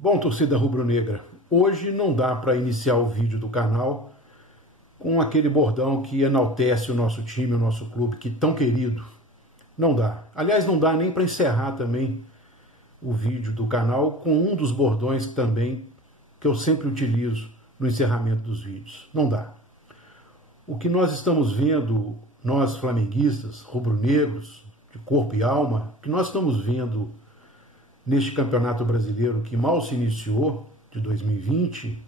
Bom, torcida rubro-negra, hoje não dá para iniciar o vídeo do canal com aquele bordão que enaltece o nosso time, o nosso clube, que tão querido. Não dá. Aliás, não dá nem para encerrar também o vídeo do canal com um dos bordões também que eu sempre utilizo no encerramento dos vídeos. Não dá. O que nós estamos vendo, nós flamenguistas, rubro-negros, de corpo e alma, o que nós estamos vendo neste campeonato brasileiro que mal se iniciou, de 2020,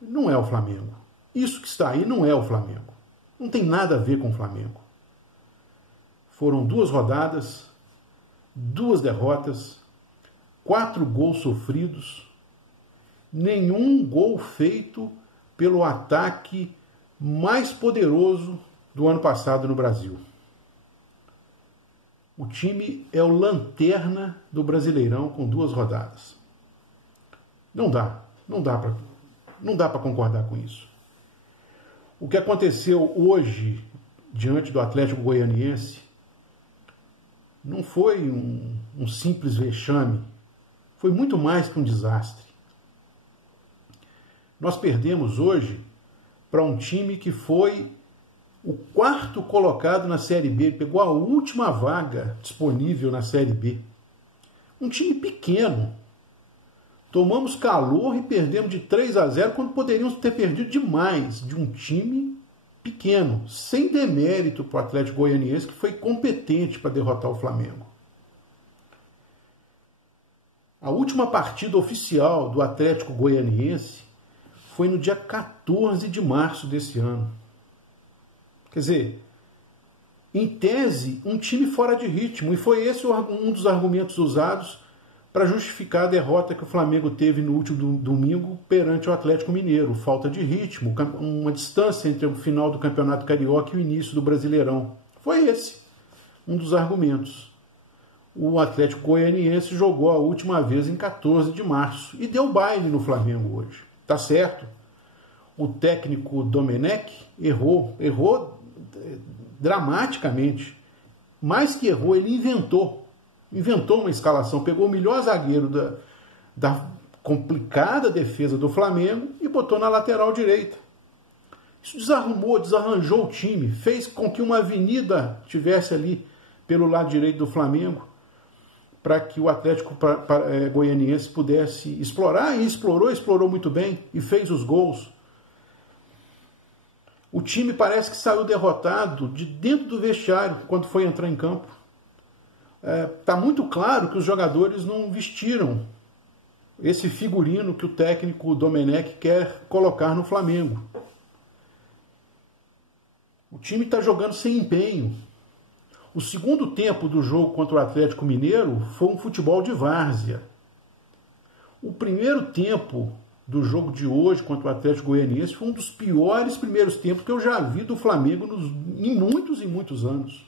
não é o Flamengo. Isso que está aí não é o Flamengo. Não tem nada a ver com o Flamengo. Foram 2 rodadas, 2 derrotas, 4 gols sofridos, nenhum gol feito pelo ataque mais poderoso do ano passado no Brasil. O time é o lanterna do Brasileirão com 2 rodadas. Não dá para concordar com isso. O que aconteceu hoje diante do Atlético Goianiense não foi um simples vexame, foi muito mais que um desastre. Nós perdemos hoje para um time que foi o 4º colocado na Série B, pegou a última vaga disponível na Série B. Um time pequeno. Tomamos calor e perdemos de 3-0 quando poderíamos ter perdido demais de um time pequeno, sem demérito para o Atlético Goianiense, que foi competente para derrotar o Flamengo. A última partida oficial do Atlético Goianiense foi no dia 14 de março desse ano. Quer dizer, em tese, um time fora de ritmo. E foi esse um dos argumentos usados para justificar a derrota que o Flamengo teve no último domingo perante o Atlético Mineiro. Falta de ritmo, uma distância entre o final do Campeonato Carioca e o início do Brasileirão. Foi esse um dos argumentos. O Atlético Goianiense jogou a última vez em 14 de março e deu baile no Flamengo hoje. Tá certo? O técnico Domenech errou dramaticamente. Mais que errou, ele inventou uma escalação, pegou o melhor zagueiro da complicada defesa do Flamengo e botou na lateral direita. Isso desarranjou o time, fez com que uma avenida tivesse ali pelo lado direito do Flamengo, para que o Atlético Goianiense pudesse explorar, e explorou muito bem, e fez os gols. O time parece que saiu derrotado de dentro do vestiário quando foi entrar em campo. Está muito claro que os jogadores não vestiram esse figurino que o técnico Domenech quer colocar no Flamengo. O time está jogando sem empenho. O segundo tempo do jogo contra o Atlético Mineiro foi um futebol de várzea. O primeiro tempo do jogo de hoje contra o Atlético Goianiense foi um dos piores primeiros tempos que eu já vi do Flamengo em muitos anos.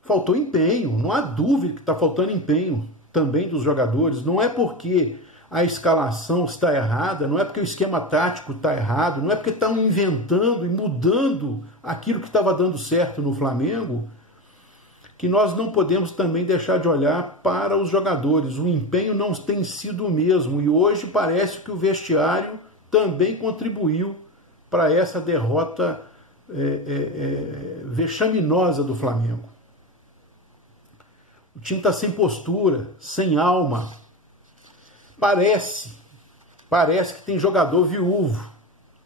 Faltou empenho, não há dúvida que está faltando empenho também dos jogadores. Não é porque a escalação está errada, não é porque o esquema tático está errado, não é porque estão inventando e mudando aquilo que estava dando certo no Flamengo, que nós não podemos também deixar de olhar para os jogadores. O empenho não tem sido o mesmo e hoje parece que o vestiário também contribuiu para essa derrota vexaminosa do Flamengo. O time está sem postura, sem alma. Parece que tem jogador viúvo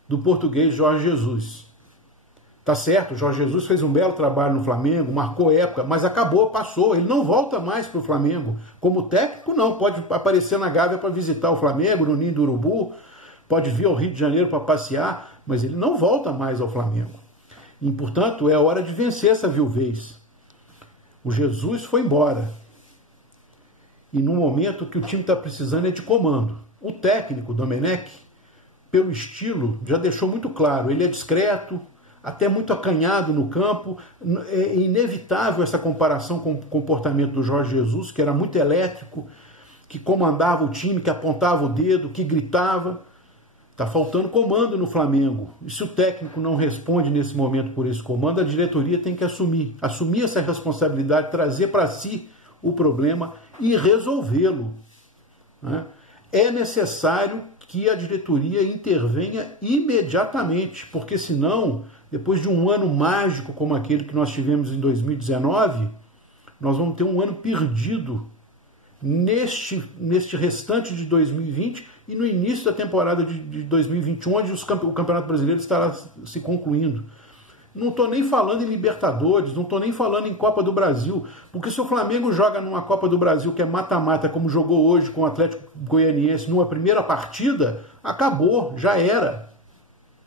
do português Jorge Jesus. Tá certo, o Jorge Jesus fez um belo trabalho no Flamengo, marcou época, mas acabou, passou. Ele não volta mais para o Flamengo. Como técnico, não. Pode aparecer na Gávea para visitar o Flamengo, no Ninho do Urubu, pode vir ao Rio de Janeiro para passear, mas ele não volta mais ao Flamengo. E, portanto, é hora de vencer essa viuvez. O Jesus foi embora. E no momento que o time está precisando é de comando. O técnico, Domenech, pelo estilo, já deixou muito claro. Ele é discreto, até muito acanhado no campo. É inevitável essa comparação com o comportamento do Jorge Jesus, que era muito elétrico, que comandava o time, que apontava o dedo, que gritava. Está faltando comando no Flamengo. E se o técnico não responde nesse momento por esse comando, a diretoria tem que assumir essa responsabilidade, trazer para si o problema e resolvê-lo. né? É necessário que a diretoria intervenha imediatamente, porque senão, depois de um ano mágico como aquele que nós tivemos em 2019, nós vamos ter um ano perdido neste restante de 2020 e no início da temporada de 2021, onde o Campeonato Brasileiro estará se concluindo. Não estou nem falando em Libertadores, não estou nem falando em Copa do Brasil, porque se o Flamengo joga numa Copa do Brasil que é mata-mata, como jogou hoje com o Atlético Goianiense numa primeira partida, acabou, já era.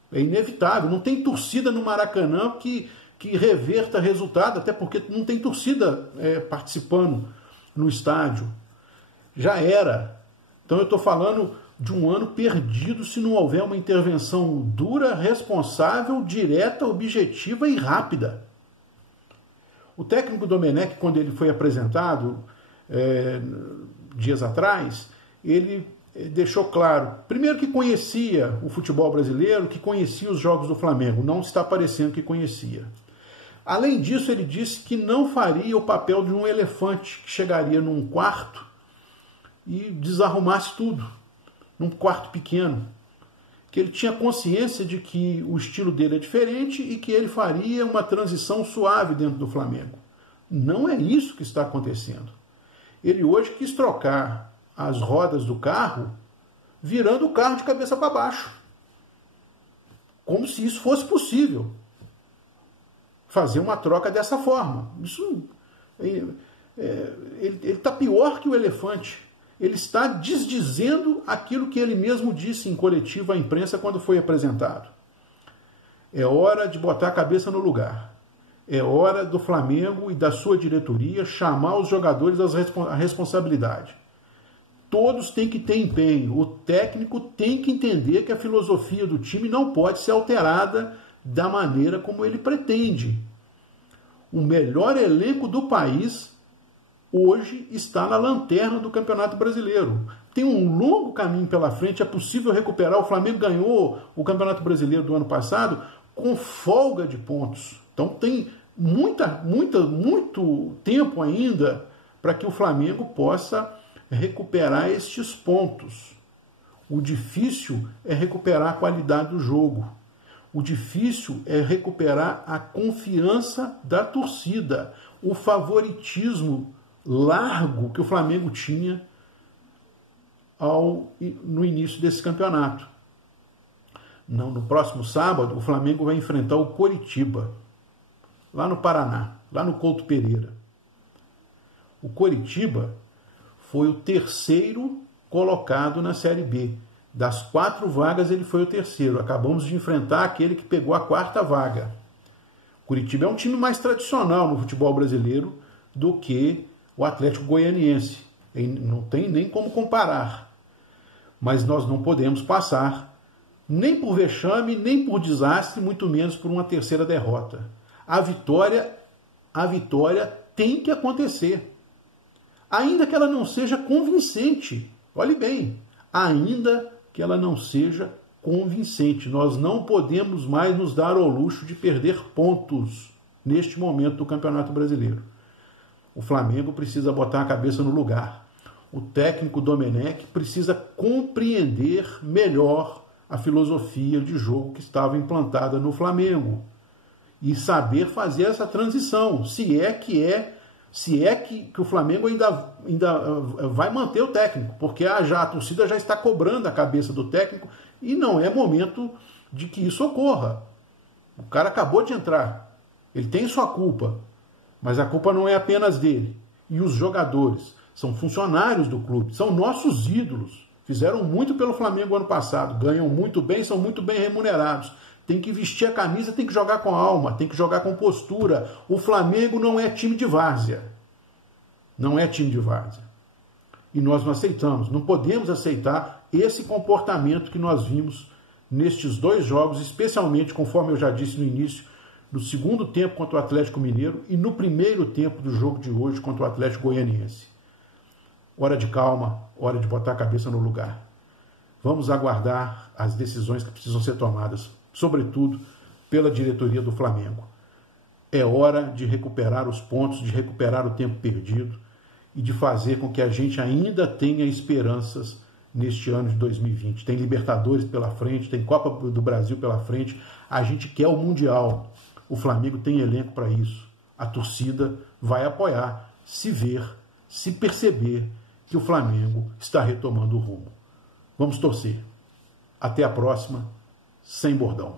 É inevitável, não tem torcida no Maracanã que reverta resultado, até porque não tem torcida participando no estádio. Já era. Então eu estou falando de um ano perdido se não houver uma intervenção dura, responsável, direta, objetiva e rápida. O técnico Domenech, quando ele foi apresentado dias atrás, ele deixou claro, primeiro que conhecia o futebol brasileiro, que conhecia os jogos do Flamengo, não está parecendo que conhecia. Além disso, ele disse que não faria o papel de um elefante que chegaria num quarto e desarrumasse tudo, num quarto pequeno. Que ele tinha consciência de que o estilo dele é diferente e que ele faria uma transição suave dentro do Flamengo. Não é isso que está acontecendo. Ele hoje quis trocar as rodas do carro, virando o carro de cabeça para baixo. Como se isso fosse possível. Fazer uma troca dessa forma. Isso, ele está pior que o elefante. Ele está desdizendo aquilo que ele mesmo disse em coletiva à imprensa quando foi apresentado. É hora de botar a cabeça no lugar. É hora do Flamengo e da sua diretoria chamar os jogadores à responsabilidade. Todos têm que ter empenho. O técnico tem que entender que a filosofia do time não pode ser alterada da maneira como ele pretende. O melhor elenco do país hoje está na lanterna do Campeonato Brasileiro. Tem um longo caminho pela frente, é possível recuperar. O Flamengo ganhou o Campeonato Brasileiro do ano passado com folga de pontos. Então tem muito tempo ainda para que o Flamengo possa recuperar estes pontos. O difícil é recuperar a qualidade do jogo. O difícil é recuperar a confiança da torcida, o favoritismo largo que o Flamengo tinha no início desse campeonato. No próximo sábado, o Flamengo vai enfrentar o Coritiba, lá no Paraná, lá no Couto Pereira. O Coritiba foi o terceiro colocado na Série B. Das 4 vagas, ele foi o terceiro. Acabamos de enfrentar aquele que pegou a 4ª vaga. Coritiba é um time mais tradicional no futebol brasileiro do que o Atlético Goianiense. Não tem nem como comparar. Mas nós não podemos passar nem por vexame, nem por desastre, muito menos por uma terceira derrota. A vitória tem que acontecer. Ainda que ela não seja convincente. Olhe bem, ainda que ela não seja convincente. Nós não podemos mais nos dar ao luxo de perder pontos neste momento do Campeonato Brasileiro. O Flamengo precisa botar a cabeça no lugar. O técnico Domenech precisa compreender melhor a filosofia de jogo que estava implantada no Flamengo e saber fazer essa transição, se é que o Flamengo ainda vai manter o técnico, porque a torcida já está cobrando a cabeça do técnico e não é momento de que isso ocorra. O cara acabou de entrar, ele tem sua culpa, mas a culpa não é apenas dele. E os jogadores são funcionários do clube, são nossos ídolos, fizeram muito pelo Flamengo ano passado, ganham muito bem, são muito bem remunerados. Tem que vestir a camisa, tem que jogar com alma, tem que jogar com postura. O Flamengo não é time de várzea. Não é time de várzea. E nós não aceitamos, não podemos aceitar esse comportamento que nós vimos nestes 2 jogos, especialmente, conforme eu já disse no início, no segundo tempo contra o Atlético Mineiro e no primeiro tempo do jogo de hoje contra o Atlético Goianiense. Hora de calma, hora de botar a cabeça no lugar. Vamos aguardar as decisões que precisam ser tomadas, sobretudo pela diretoria do Flamengo. É hora de recuperar os pontos, de recuperar o tempo perdido e de fazer com que a gente ainda tenha esperanças neste ano de 2020. Tem Libertadores pela frente, tem Copa do Brasil pela frente, a gente quer o Mundial. O Flamengo tem elenco para isso. A torcida vai apoiar, se ver, se perceber que o Flamengo está retomando o rumo. Vamos torcer. Até a próxima, sem bordão.